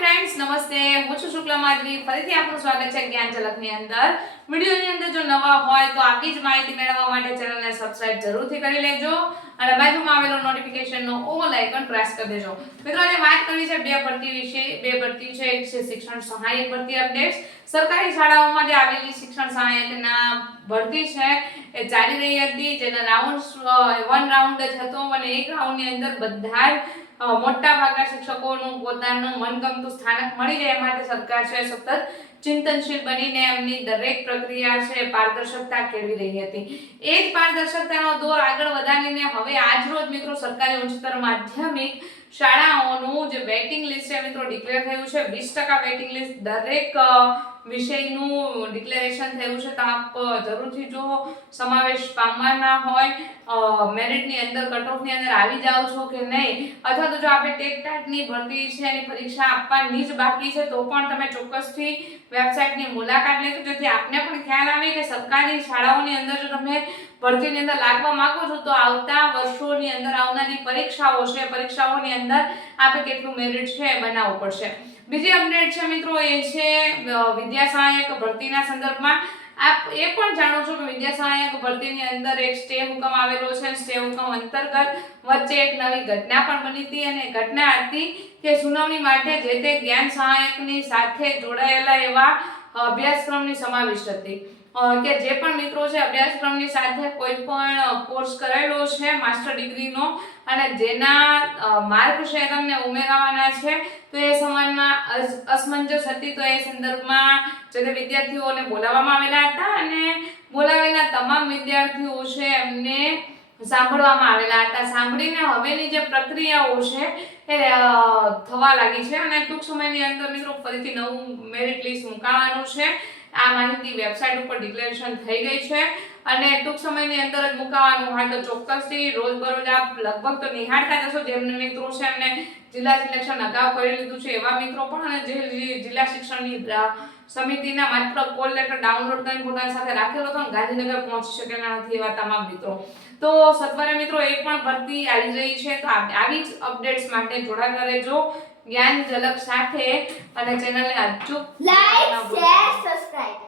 Friends નમસ્તે. હું છું શુક્લા માધવી. ફરીથી આપનું સ્વાગત છે જ્ઞાન ઝલકની અંદર. વિડીયોની અંદર જો નવા હોય તો આવી જ માહિતી મેળવવા માટે ચેનલને સબસ્ક્રાઇબ જરૂરથી કરી લેજો અને બાજુમાં આવેલો નોટિફિકેશનનો ઓલ આઇકન પ્રેસ કરી દેજો. મિત્રો, આજે વાત કરવી છે બે ભરતી વિશે. બે ભરતી છે. એક છે શિક્ષણ સહાયક ભરતી અપડેટ્સ સરકારી શાળાઓમાં જે આવેલી શિક્ષણ સહાયકના ભરતી છે એ ચાલી રહી હતી. જેના રાઉન્ડ વન રાઉન્ડ જ હતો અને એક રાઉન્ડની અંદર બધા જ મોટા ભાગના શિક્ષકોનું પોતાનું મનગમતું સ્થાનક મળી રહે માટે સરકાર છે સતત ચિંતનશીલ બનીને એમની દરેક પ્રક્રિયા છે પારદર્શકતા કેળવી રહી હતી. એ જ પારદર્શકતાનો દોર આગળ વધારીને હવે આજરોજ મિત્રો સરકારી ઉચ્ચતર માધ્યમિક શાળાઓનું જે વેઇટિંગ લિસ્ટ છે મિત્રો ડિક્લેર થયું છે. વીસ ટકા વેઇટિંગ લિસ્ટ દરેક વિષયનું ડિક્લેરેશન થયું છે તો આપ જરૂરથી જો સમાવેશ પામવાના હોય મેરિટની અંદર કટ ઓફની અંદર આવી જાઓ છો કે નહીં, અથવા તો જો આપણે ટેટ ટાટની ભરતી છે, એની પરીક્ષા આપવાની જ બાકી છે, તો પણ તમે ચોક્કસથી વેબસાઇટની મુલાકાત લેજો. જેથી આપને પણ ખ્યાલ આવે કે સરકારી શાળાઓની અંદર જો તમે ભરતીની અંદર લાગવા માંગો છો, તો આવતા વર્ષોની અંદર આવનારી પરીક્ષાઓ છે, પરીક્ષાઓની અંદર આપણે કેટલું મેરિટ છે બનાવવું પડશે. બીજી અપડેટ છે મિત્રો એ છે વિદ્યા સહાયક ભરતીના સંદર્ભમાં. આપ એ પણ જાણો છો કે વિદ્યા સહાયક ભરતીની અંદર એક સ્ટે હુકમ આવેલો છે. સ્ટે હુકમ અંતર્ગત વચ્ચે એક નવી ઘટના પણ બની હતી અને ઘટના હતી કે સુનાવણી માટે જે તે જ્ઞાન સહાયકની સાથે જોડાયેલા એવા અભ્યાસક્રમની સમાવિષ્ટ હતી. કે જે પણ મિત્રો છે, અભ્યાસક્રમની સાથે કોઈ પણ કોર્સ કરેલો છે માસ્ટર ડિગ્રીનો અને જેના માર્ક છે તમને ઉમેરાવાના છે, તો એ સમાનમાં અસ- અસમંજસ હતી, તો એ સંદર્ભમાં જે તે વિદ્યાર્થીઓને બોલાવવામાં આવેલા હતા, અને બોલાવેલા તમામ વિદ્યાર્થીઓ છે, એમને સાંભળવામાં આવેલા હતા. સાંભળીને હવેની જે પ્રક્રિયાઓ છે, એ થવા લાગી છે, અને ટૂંક સમયની અંદર મિત્રો ફરીથી નવું મેરિટ લિસ્ટ મૂકાવાનું છે. આ માહિતી વેબસાઇટ ઉપર ડિક્લેરેશન થઈ ગઈ છે. અને ટૂંક સમયની અંદર જ મુકાવાનું હોય તો ચોક્કસથી રોજબરોજ આપ લગભગ તો નિહાળતા જશો જેમને મિત્રો છે એમને જિલ્લા સિલેક્શન અગાઉ કરી લીધું છે એવા મિત્રો પણ અને જે જિલ્લા શિક્ષણની સમિતિના માત્ર કોલ લેટર ડાઉનલોડ કરીને પોતાની સાથે રાખેલો હતો ગાંધીનગર પહોંચી શકેલા નથી એવા તમામ મિત્રો. તો સત્વરે મિત્રો એ પણ ભરતી આવી રહી છે. તો આવી જ અપડેટ્સ માટે જોડાતા રહેજો. જ્ઞાન ઝલક સાથે અને ચેનલને અચૂક Like, share, subscribe.